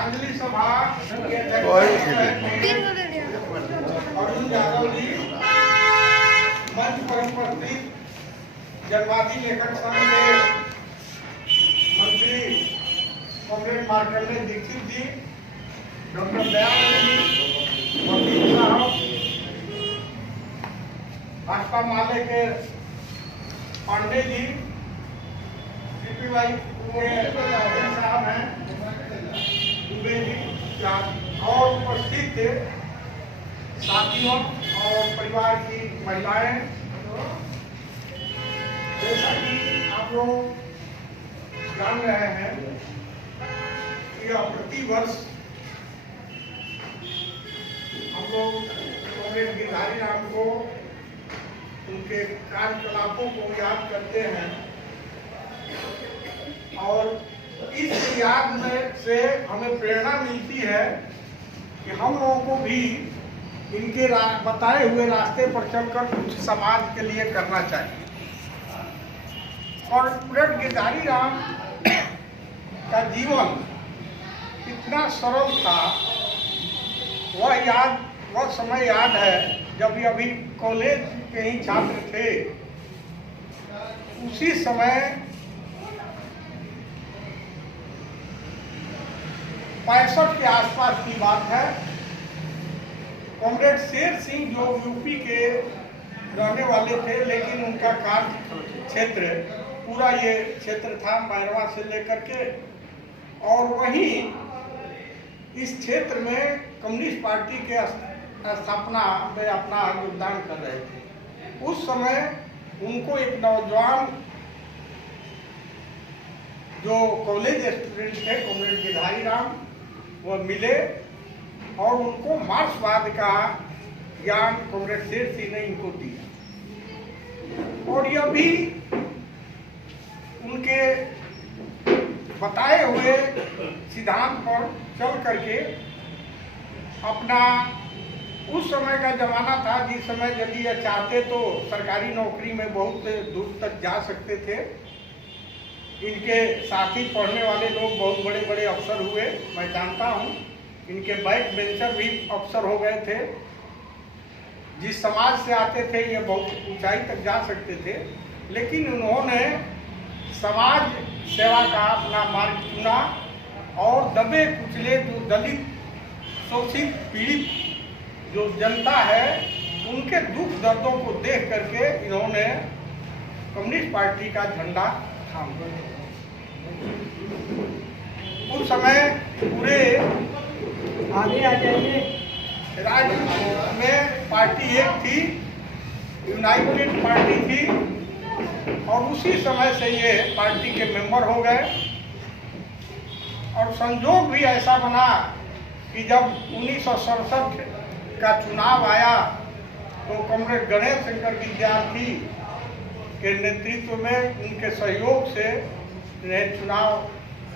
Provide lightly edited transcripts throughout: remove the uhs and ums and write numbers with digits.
श्रद्धांजलि सभा अर्जुन यादव जी मंच पर उपस्थित जनवादी लेखक संघ के मंत्री कॉमरेड मार्कंडेय दीक्षित जी, डॉक्टर दयानंद जी, वकील साहब, भाजपा माले के पांडे जी, सीपीवाई के साहब हैं, दुबे जी, और उपस्थित साथियों और परिवार की महिलाएं। जैसा कि आप लोग जान रहे हैं कि प्रतिवर्ष हम लोग कॉमरेड गिरधारी राम को, उनके कार्यकलापों को याद करते हैं और इस याद में से हमें प्रेरणा मिलती है कि हम लोगों को भी इनके बताए हुए रास्ते पर चलकर कुछ समाज के लिए करना चाहिए। और कॉमरेड गिरधारी राम का जीवन इतना सरल था, वह समय याद है जब ये अभी कॉलेज के ही छात्र थे। उसी समय 65 के आसपास की बात है। कॉमरेड शेर सिंह जो यूपी के रहने वाले थे, लेकिन उनका कार्य क्षेत्र पूरा ये क्षेत्र था मैरवा से लेकर के, और वहीं इस क्षेत्र में कम्युनिस्ट पार्टी के स्थापना में अपना योगदान कर रहे थे। उस समय उनको एक नौजवान जो कॉलेज स्टूडेंट थे कॉमरेड गिरधारी राम, वो मिले और उनको मार्क्सवाद का ज्ञान कॉमरेड शेर सिंह ने इनको दिया। और यह भी उनके बताए हुए सिद्धांत पर चल करके अपना, उस समय का जमाना था जिस समय यदि यह चाहते तो सरकारी नौकरी में बहुत दूर तक जा सकते थे। इनके साथी पढ़ने वाले लोग बहुत बड़े बड़े अफसर हुए, मैं जानता हूँ। इनके बैक बेंचर भी अफसर हो गए थे। जिस समाज से आते थे ये बहुत ऊंचाई तक जा सकते थे, लेकिन उन्होंने समाज सेवा का अपना मार्ग चुना और दबे कुचले जो दलित, शोषित, पीड़ित जो जनता है, उनके दुख दर्दों को देख करके इन्होंने कम्युनिस्ट पार्टी का झंडा थाम दिया। उस समय पूरे आगे आ जाइए राज्य में पार्टी एक थी, यूनाइटेड पार्टी थी, और उसी समय से ये पार्टी के मेंबर हो गए। और संजोग भी ऐसा बना कि जब 1967 का चुनाव आया तो कॉमरेड गणेश शंकर विद्यार्थी के नेतृत्व में, उनके सहयोग से इन्हें चुनाव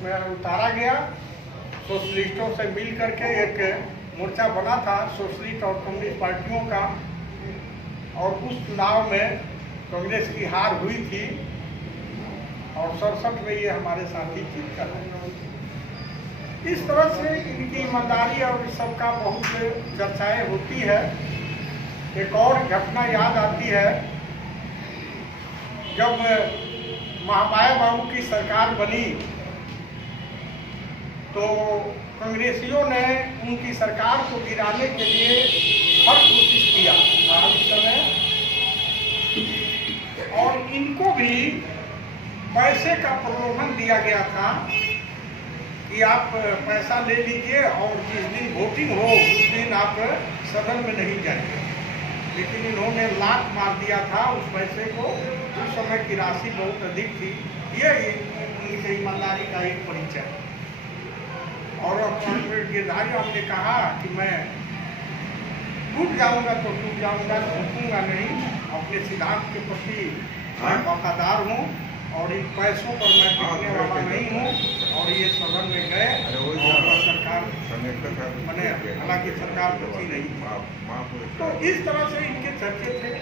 में उतारा गया। सोशलिस्टों से मिल करके एक मोर्चा बना था सोशलिस्ट और कम्युनिस्ट पार्टियों का, और उस चुनाव में कांग्रेस की हार हुई थी और 67 में ये हमारे साथी जीत कर रहे। इस तरह से इनकी ईमानदारी और इस सब का बहुत चर्चाएं होती है। एक और घटना याद आती है, जब महामाया बाबू की सरकार बनी तो कांग्रेसियों ने उनकी सरकार को गिराने के लिए हर कोशिश किया उस समय, और इनको भी पैसे का प्रलोभन दिया गया था कि आप पैसा ले लीजिए और जिस दिन वोटिंग हो उस दिन आप सदन में नहीं जाएंगे। लेकिन इन्होंने लात मार दिया था उस पैसे को। उस समय की राशि बहुत अधिक थी। ये उनकी ईमानदारी का एक परिचय। और कॉमरेड गिरधारी राम ने कहा कि मैं टूट जाऊंगा तो टूट जाऊंगा, झुकूंगा नहीं, अपने सिद्धांत के प्रति मैं वफादार हूँ और इन पैसों पर मैं टिकने वाला नहीं हूँ। और ये सदन में गए और सरकार मैंने, हालांकि सरकार बची नहीं थी। तो इस तरह से इनके चर्चे थे।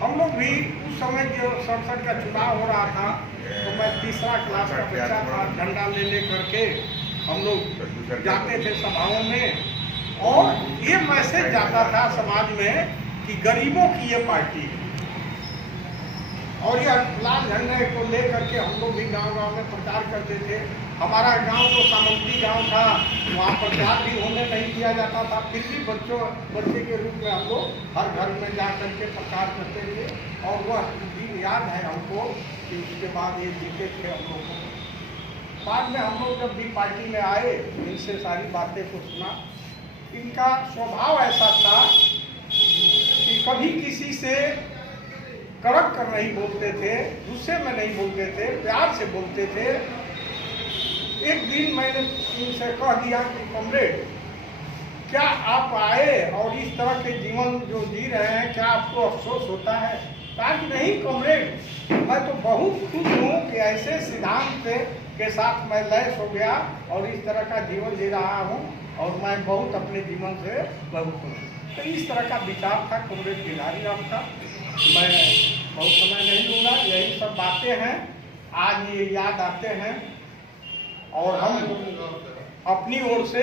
हम लोग भी उस समय जो 67 का चुनाव हो रहा था तो मैं तीसरा क्लास का बच्चा था, झंडा ले करके हम लोग जाते थे सभाओं में, और ये मैसेज जाता था समाज में कि गरीबों की ये पार्टी है। और ये लाल झंडे को लेकर के हम लोग भी गांव-गांव में प्रचार करते थे। हमारा गांव तो सामंती गांव था, वहाँ प्रचार भी होने नहीं दिया जाता था, फिर भी बच्चे के रूप में हम लोग हर घर में जा करके प्रचार करते थे। और वह दिन याद है हमको कि उसके बाद ये जीते थे हम लोग को। बाद में हम लोग जब भी पार्टी में आए, इनसे सारी बातें को सुना। इनका स्वभाव ऐसा था कि कभी किसी से कड़क कर नहीं बोलते थे, गुस्से में नहीं बोलते थे, प्यार से बोलते थे। एक दिन मैंने इनसे कह दिया कि कॉमरेड, क्या आप आए और इस तरह के जीवन जो जी रहे हैं, क्या आपको अफसोस होता है? कहा कि नहीं कॉमरेड, मैं तो बहुत खुश हूँ कि ऐसे सिद्धांत के साथ मैं लैस हो गया और इस तरह का जीवन जी रहा हूँ, और मैं बहुत अपने जीवन से बहुत खुश हूँ। तो इस तरह का विचार था कॉमरेड गिरधारी राम का। मैं बहुत समय नहीं लूँगा, यही सब बातें हैं, आज ये याद आते हैं। और हम अपनी ओर से,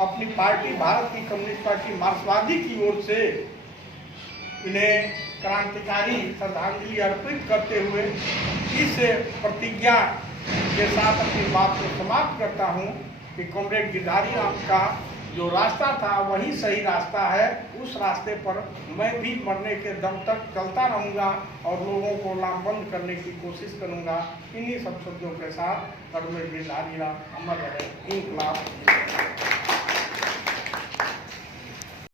अपनी पार्टी भारत की कम्युनिस्ट पार्टी मार्क्सवादी की ओर से इन्हें क्रांतिकारी श्रद्धांजलि अर्पित करते हुए इस प्रतिज्ञा के साथ अपनी बात को समाप्त करता हूँ कि कॉमरेड गिरधारी राम का जो रास्ता था वही सही रास्ता है। उस रास्ते पर मैं भी मरने के दम तक चलता रहूँगा और लोगों को लामबंद करने की कोशिश करूँगा। इन्हीं सब शब्दों के साथ कॉमरेड गिरधारी राम अमर रहे। इंकलाब।